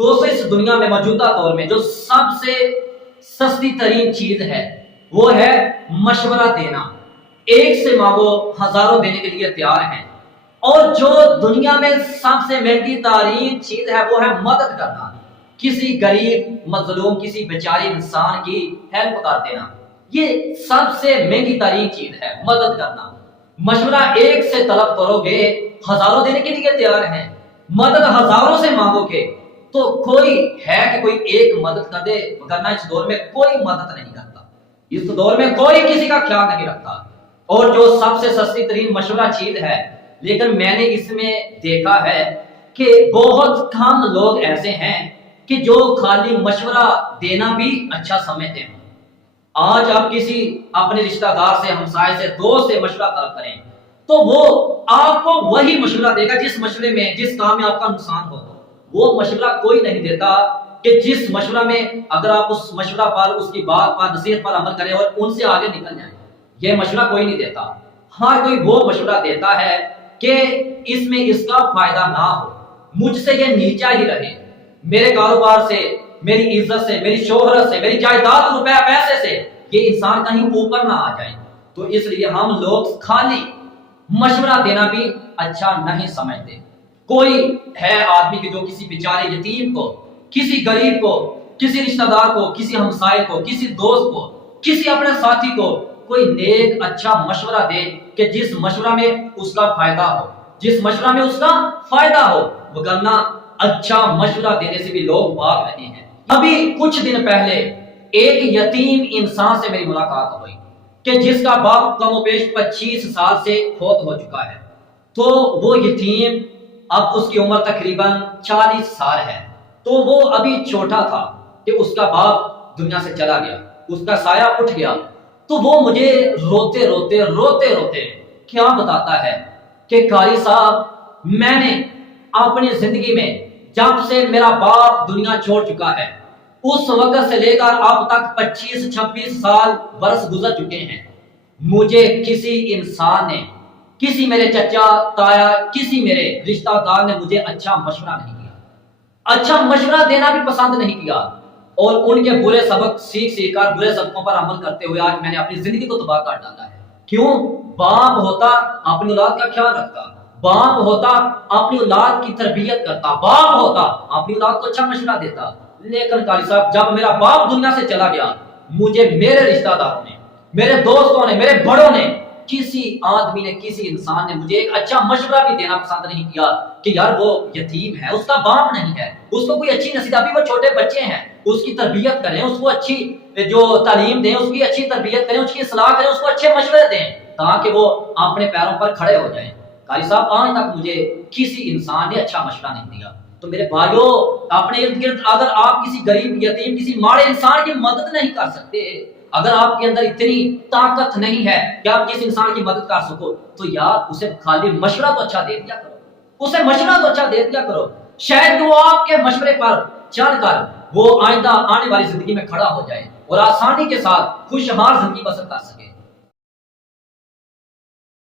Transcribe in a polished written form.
دوستو اس دنیا میں موجودہ دور میں جو سب سے سستی ترین چیز ہے وہ ہے مشورہ دینا۔ ایک سے مانگو ہزاروں دینے کے لیے تیار ہیں، اور جو دنیا میں سب سے مہنگی ترین چیز ہے وہ ہے مدد کرنا، کسی غریب مظلوم کسی بیچارے انسان کی ہیلپ کر دینا۔ یہ سب سے مہنگی ترین چیز ہے، مدد کرنا۔ مشورہ ایک سے طلب کرو گے ہزاروں دینے کے لیے تیار ہیں، مدد ہزاروں سے مانگو گے تو کوئی ہے کہ کوئی ایک مدد کر دے، ورنہ اس دور میں کوئی مدد نہیں کرتا، اس دور میں کوئی کسی کا خیال نہیں رکھتا۔ اور جو سب سے سستی ترین مشورہ چیز ہے، لیکن میں نے اس میں دیکھا ہے کہ بہت کم لوگ ایسے ہیں کہ جو خالی مشورہ دینا بھی اچھا سمجھتے ہیں۔ آج آپ کسی اپنے رشتہ دار سے، ہمسائے سے، دوست سے مشورہ طلب کریں تو وہ آپ کو وہی مشورہ دے گا جس مشورے میں، جس کام میں آپ کا نقصان ہو۔ وہ مشورہ کوئی نہیں دیتا کہ جس مشورہ میں اگر آپ اس مشورہ پر، اس کی بات پر، نصیحت پر عمل کریں اور ان سے آگے نکل جائیں۔ یہ مشورہ کوئی نہیں دیتا۔ ہر کوئی وہ مشورہ دیتا ہے کہ اس میں اس کا فائدہ نہ ہو، مجھ سے یہ نیچا ہی رہے، میرے کاروبار سے، میری عزت سے، میری شہرت سے، میری جائیداد، روپے پیسے سے یہ انسان کہیں اوپر نہ آ جائے۔ تو اس لیے ہم لوگ خالی مشورہ دینا بھی اچھا نہیں سمجھتے۔ کوئی ہے آدمی کہ جو کسی بیچارے یتیم کو، کسی غریب کو، کسی رشتہ دار کو، کسی ہمسائے کو، کسی دوست کو، کسی اپنے ساتھی کو کوئی نیک اچھا مشورہ دے کہ جس مشورہ میں اس کا فائدہ ہو، جس مشورہ میں اس کا فائدہ ہو، وگرنہ اچھا مشورہ دینے سے بھی لوگ بھاگ رہے ہیں۔ ابھی کچھ دن پہلے ایک یتیم انسان سے میری ملاقات ہوئی کہ جس کا باپ کم و بیش 25 سال سے فوت ہو چکا ہے۔ تو وہ یتیم، اب اس کی عمر تقریباً 40 سال ہے، تو وہ ابھی چھوٹا تھا کہ اس کا باپ دنیا سے چلا گیا، اس کا سایہ اٹھ گیا۔ تو وہ مجھے روتے روتے کیا بتاتا ہے کہ قاری صاحب، میں نے اپنی زندگی میں جب سے میرا باپ دنیا چھوڑ چکا ہے اس وقت سے لے کر اب تک 25-26 سال برس گزر چکے ہیں، مجھے کسی انسان نے، کسی میرے چچا تایا، کسی میرے رشتہ دار نے مجھے اچھا مشورہ نہیں دیا، اچھا مشورہ دینا بھی پسند نہیں کیا، اور ان کے برے سبق سیکھ کر، برے سبقوں پر عمل کرتے ہوئے آج میں نے اپنی زندگی کو تباہ کر ڈالا ہے۔ کیوں؟ باپ ہوتا اپنی اولاد کا خیال رکھتا، باپ ہوتا اپنی اولاد کی تربیت کرتا، باپ ہوتا اپنی اولاد کو اچھا مشورہ دیتا۔ لیکن قاری صاحب، جب میرا باپ دنیا سے چلا گیا، مجھے میرے رشتہ داروں نے، میرے دوستوں نے، میرے بڑوں نے، کسی آدمی نے، کسی انسان نے مجھے ایک اچھا مشورہ بھی دینا پسند نہیں کیا کہ یار وہ یتیم ہے، اس کا باپ نہیں ہے، اس کو کوئی اچھی نصیحت، ابھی وہ چھوٹے بچے ہیں، اس کی تربیت کریں، اس کو اچھی جو تعلیم دیں، اس کی اچھی تربیت کریں، اس کی اصلاح کریں، اس کو اچھے مشورے دیں تاکہ وہ اپنے پیروں پر کھڑے ہو جائیں۔ قاری صاحب، آج تک مجھے کسی انسان نے اچھا مشورہ نہیں دیا۔ تو میرے بھائیوں، اپنے ارد گرد اگر آپ کسی غریب، یتیم، کسی ماڑے انسان کی مدد نہیں کر سکتے، اگر آپ کے اندر اتنی طاقت نہیں ہے کہ آپ کسی انسان کی مدد کر سکو، تو یار اسے خالی مشورہ تو اچھا دے دیا کرو، اسے مشورہ تو اچھا دے دیا کرو، شاید وہ آپ کے مشورے پر چل کر وہ آئندہ آنے والی زندگی میں کھڑا ہو جائے اور آسانی کے ساتھ خوشحال زندگی بسر کر سکے۔